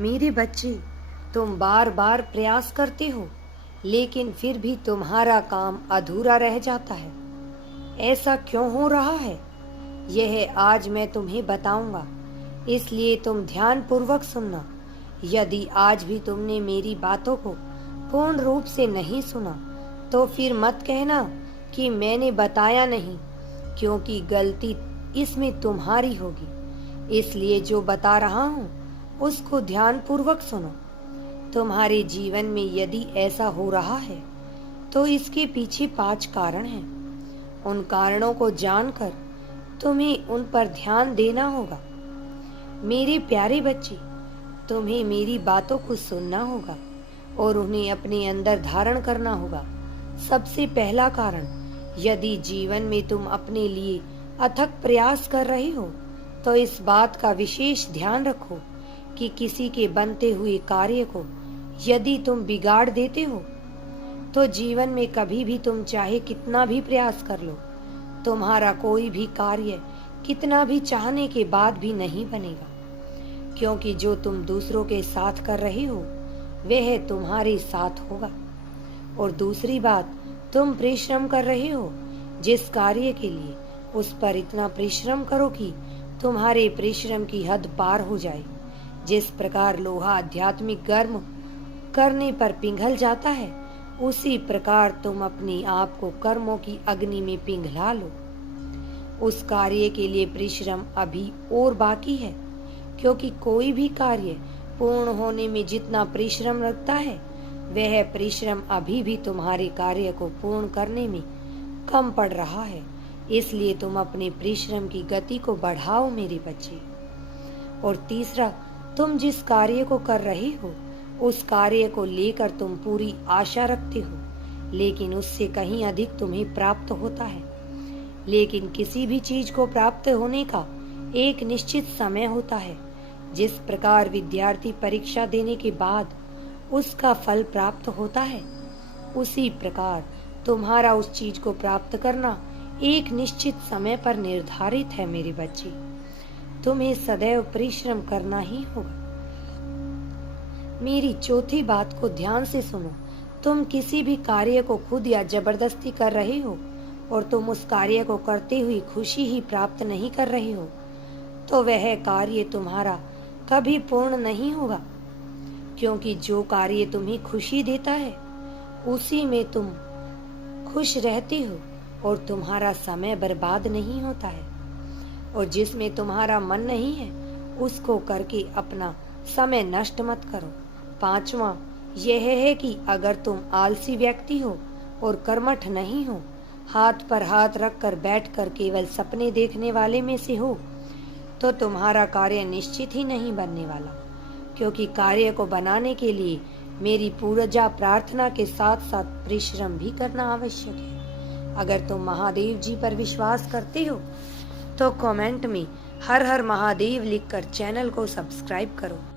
मेरे बच्चे, तुम बार बार प्रयास करते हो, लेकिन फिर भी तुम्हारा काम अधूरा रह जाता है। ऐसा क्यों हो रहा है, यह आज मैं तुम्हें बताऊंगा, इसलिए तुम ध्यान पूर्वक सुनना। यदि आज भी तुमने मेरी बातों को पूर्ण रूप से नहीं सुना, तो फिर मत कहना कि मैंने बताया नहीं, क्योंकि गलती इसमें तुम्हारी होगी। इसलिए जो बता रहा हूँ उसको ध्यान पूर्वक सुनो। तुम्हारे जीवन में यदि ऐसा हो रहा है, तो इसके पीछे 5 कारण हैं। उन कारणों को जानकर तुम्हें उन पर ध्यान देना होगा। मेरे प्यारे बच्चे, तुम्हें मेरी बातों को सुनना होगा और उन्हें अपने अंदर धारण करना होगा। सबसे पहला कारण, यदि जीवन में तुम अपने लिए अथक प्रयास कर रहे हो, तो इस बात का विशेष ध्यान रखो कि किसी के बनते हुए कार्य को यदि तुम बिगाड़ देते हो, तो जीवन में कभी भी तुम चाहे कितना भी प्रयास कर लो, तुम्हारा कोई भी कार्य कितना भी चाहने के बाद भी नहीं बनेगा। क्योंकि जो तुम दूसरों के साथ कर रहे हो, वह तुम्हारे साथ होगा। और दूसरी बात, तुम परिश्रम कर रहे हो जिस कार्य के लिए, उस पर इतना परिश्रम करो कि तुम्हारे परिश्रम की हद पार हो जाए। जिस प्रकार लोहा आध्यात्मिक गर्म करने पर पिघल जाता है, उसी प्रकार तुम अपने आप को कर्मों की अग्नि में पिघला लो। उस कार्य के लिए परिश्रम अभी और बाकी है, क्योंकि कोई भी कार्य पूर्ण होने में जितना परिश्रम लगता है, वह परिश्रम अभी भी तुम्हारे कार्य को पूर्ण करने में कम पड़ रहा है। इसलिए तुम अपने परिश्रम की गति को बढ़ाओ मेरे बच्चे। और तीसरा, तुम जिस कार्य को कर रहे हो, उस कार्य को लेकर तुम पूरी आशा रखते हो, लेकिन उससे कहीं अधिक तुम्हें प्राप्त होता है। लेकिन किसी भी चीज को प्राप्त होने का एक निश्चित समय होता है। जिस प्रकार विद्यार्थी परीक्षा देने के बाद उसका फल प्राप्त होता है, उसी प्रकार तुम्हारा उस चीज को प्राप्त करना एक निश्चित समय पर निर्धारित है मेरे बच्चे। तुम्हें सदैव परिश्रम करना ही होगा। मेरी चौथी बात को ध्यान से सुनो। तुम किसी भी कार्य को खुद या जबरदस्ती कर रहे हो और तुम उस कार्य को करते हुए खुशी ही प्राप्त नहीं कर रहे हो, तो वह कार्य तुम्हारा कभी पूर्ण नहीं होगा। क्योंकि जो कार्य तुम्हें खुशी देता है, उसी में तुम खुश रहते हो और तुम्हारा समय बर्बाद नहीं होता है। और जिसमें तुम्हारा मन नहीं है, उसको करके अपना समय नष्ट मत करो। 5वां यह है कि अगर तुम आलसी व्यक्ति हो और कर्मठ नहीं हो, हाथ पर हाथ रखकर बैठकर केवल सपने देखने वाले में से हो, तो तुम्हारा कार्य निश्चित ही नहीं बनने वाला। क्योंकि कार्य को बनाने के लिए मेरी पूजा प्रार्थना के साथ साथ परिश्रम भी करना आवश्यक है। अगर तुम महादेव जी पर विश्वास करते हो, तो कमेंट में हर हर महादेव लिखकर चैनल को सब्सक्राइब करो।